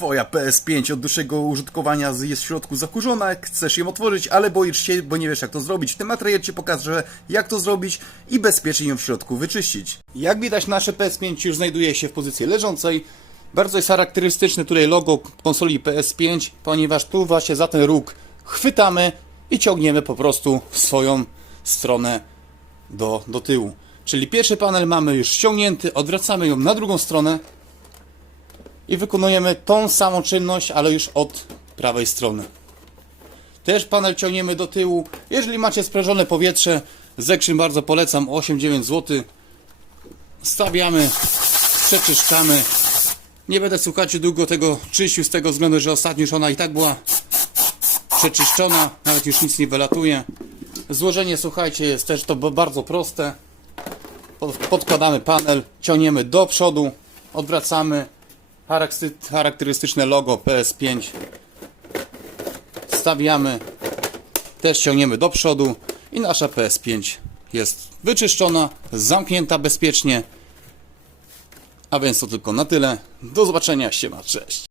Twoja PS5 od dłuższego użytkowania jest w środku zakurzona, chcesz ją otworzyć, ale boisz się, bo nie wiesz jak to zrobić. W tym materiale Ci jak to zrobić i bezpiecznie ją w środku wyczyścić. Jak widać nasze PS5 już znajduje się w pozycji leżącej. Bardzo jest charakterystyczne tutaj logo konsoli PS5, ponieważ tu właśnie za ten róg chwytamy i ciągniemy po prostu swoją stronę do, do tyłu. Czyli pierwszy panel mamy już ściągnięty, odwracamy ją na drugą stronę i wykonujemy tą samą czynność, ale już od prawej strony. Też panel ciągniemy do tyłu. Jeżeli macie sprężone powietrze, Zekrzyn bardzo polecam, 8-9 zł. Stawiamy, przeczyszczamy. Nie będę słuchajcie długo tego czyścił z tego względu, że ostatnio już ona i tak była przeczyszczona, nawet już nic nie wylatuje. Złożenie, słuchajcie, jest też to bardzo proste. Pod- Podkładamy panel, ciągniemy do przodu, odwracamy. Charakterystyczne logo PS5. Stawiamy, też ciągniemy do przodu i nasza PS5 jest wyczyszczona, zamknięta bezpiecznie. A więc to tylko na tyle. Do zobaczenia, siema, cześć.